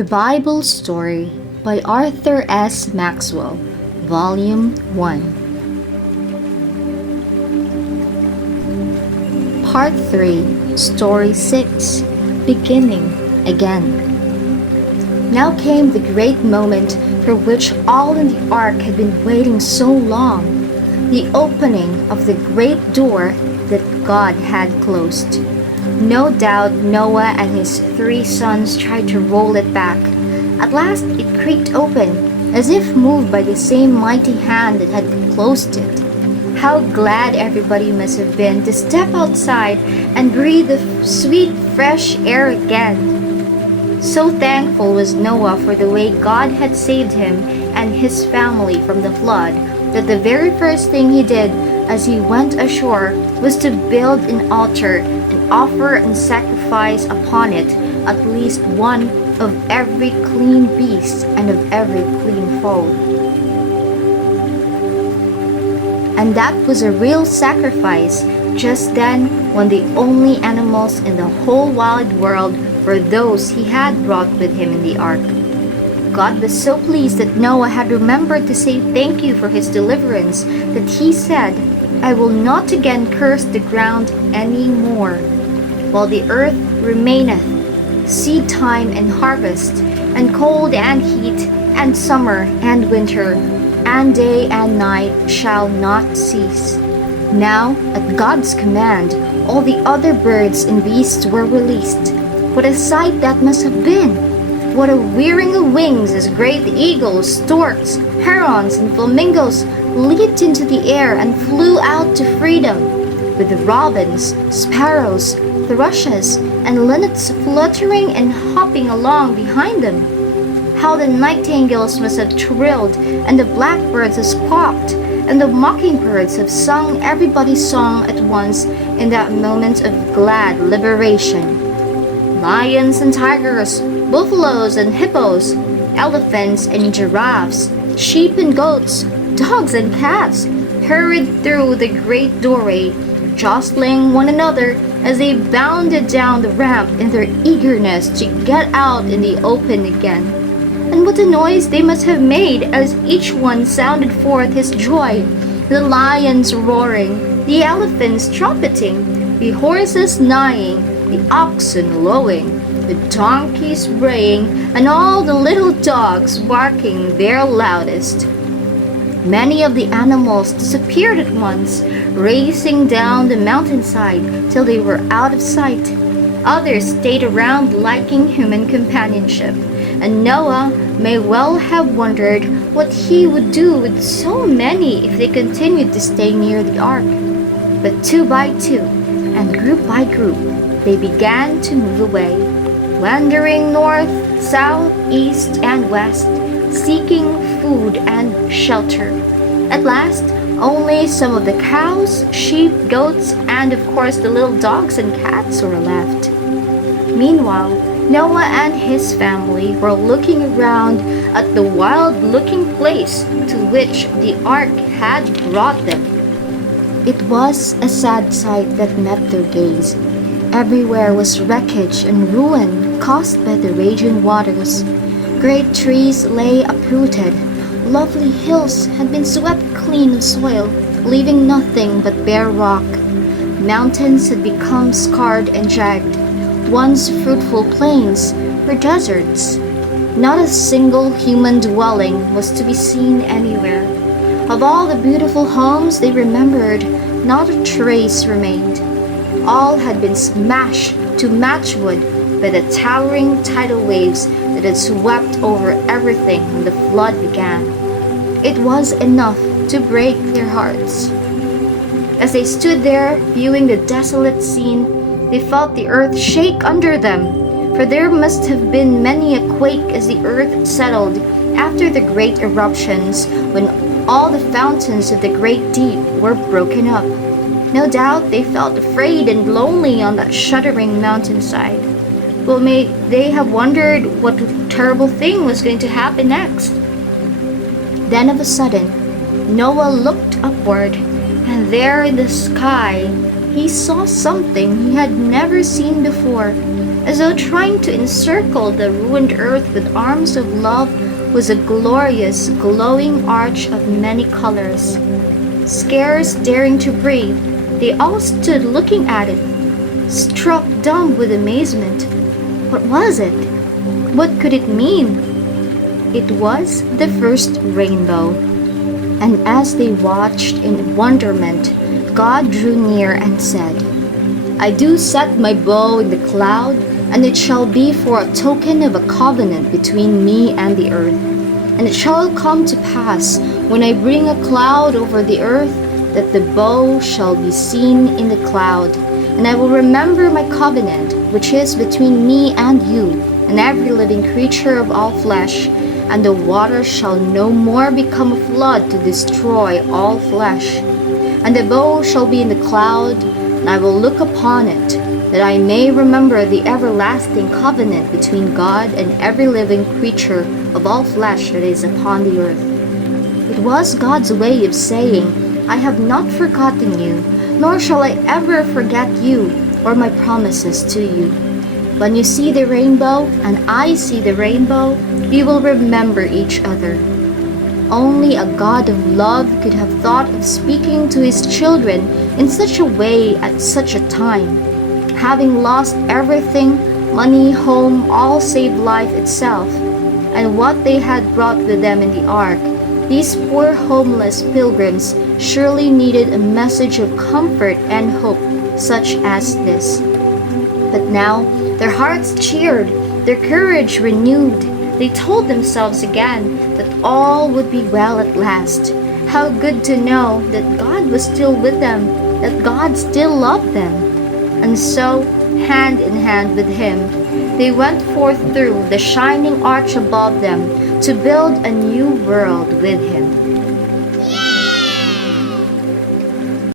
The Bible Story by Arthur S. Maxwell, Volume 1. Part 3, Story 6, Beginning Again. Now came the great moment for which all in the ark had been waiting so long, the opening of the great door that God had closed. No doubt Noah and his 3 sons tried to roll it back. At last it creaked open, as if moved by the same mighty hand that had closed it. How glad everybody must have been to step outside and breathe the sweet fresh air again. So thankful was Noah for the way God had saved him and his family from the flood, that the very first thing he did as he went ashore was to build an altar and offer and sacrifice upon it at least one of every clean beast and of every clean foal. And that was a real sacrifice just then, when the only animals in the whole wide world were those he had brought with him in the ark. God was so pleased that Noah had remembered to say thank you for his deliverance that he said, "I will not again curse the ground any more. While the earth remaineth, seed time and harvest, and cold and heat, and summer and winter, and day and night shall not cease." Now, at God's command, all the other birds and beasts were released. What a sight that must have been! What a whirring of wings as great eagles, storks, herons, and flamingos leaped into the air and flew out to freedom, with the robins, sparrows, thrushes, and linnets fluttering and hopping along behind them. How the nightingales must have trilled, and the blackbirds have squawked, and the mockingbirds have sung everybody's song at once in that moment of glad liberation. Lions and tigers, buffaloes and hippos, elephants and giraffes, sheep and goats, dogs and cats hurried through the great doorway, jostling one another as they bounded down the ramp in their eagerness to get out in the open again. And what a noise they must have made as each one sounded forth his joy, the lions roaring, the elephants trumpeting, the horses neighing, the oxen lowing, the donkeys braying, and all the little dogs barking their loudest. Many of the animals disappeared at once, racing down the mountainside till they were out of sight. Others stayed around liking human companionship, and Noah may well have wondered what he would do with so many if they continued to stay near the ark. But 2 by 2, and group by group, they began to move away, wandering north, south, east, and west, seeking food and shelter. At last, only some of the cows, sheep, goats, and of course the little dogs and cats were left. Meanwhile, Noah and his family were looking around at the wild-looking place to which the ark had brought them. It was a sad sight that met their gaze. Everywhere was wreckage and ruin caused by the raging waters. Great trees lay uprooted. Lovely hills had been swept clean of soil, leaving nothing but bare rock. Mountains had become scarred and jagged. Once fruitful plains were deserts. Not a single human dwelling was to be seen anywhere. Of all the beautiful homes they remembered, not a trace remained. All had been smashed to matchwood by the towering tidal waves that had swept over everything when the flood began. It was enough to break their hearts. As they stood there viewing the desolate scene, they felt the earth shake under them, for there must have been many a quake as the earth settled after the great eruptions, when all the fountains of the great deep were broken up. No doubt they felt afraid and lonely on that shuddering mountainside. Well, may they have wondered what terrible thing was going to happen next. Then of a sudden, Noah looked upward, and there in the sky he saw something he had never seen before. As though trying to encircle the ruined earth with arms of love was a glorious, glowing arch of many colors. Scarce daring to breathe, they all stood looking at it, struck dumb with amazement. What was it? What could it mean? It was the first rainbow. And as they watched in wonderment, God drew near and said, I do set my bow in the cloud, and it shall be for a token of a covenant between me and the earth. And it shall come to pass, when I bring a cloud over the earth, that the bow shall be seen in the cloud. And I will remember my covenant, which is between me and you, and every living creature of all flesh. And the water shall no more become a flood to destroy all flesh. And the bow shall be in the cloud, and I will look upon it, that I may remember the everlasting covenant between God and every living creature of all flesh that is upon the earth. It was God's way of saying, I have not forgotten you, nor shall I ever forget you or my promises to you. When you see the rainbow and I see the rainbow, we will remember each other. Only a God of love could have thought of speaking to his children in such a way at such a time. Having lost everything, money, home, all save life itself, and what they had brought with them in the ark, these poor homeless pilgrims surely needed a message of comfort and hope such as this. But now their hearts cheered, their courage renewed. They told themselves again that all would be well at last. How good to know that God was still with them, that God still loved them. And so, hand in hand with him, they went forth through the shining arch above them to build a new world with him.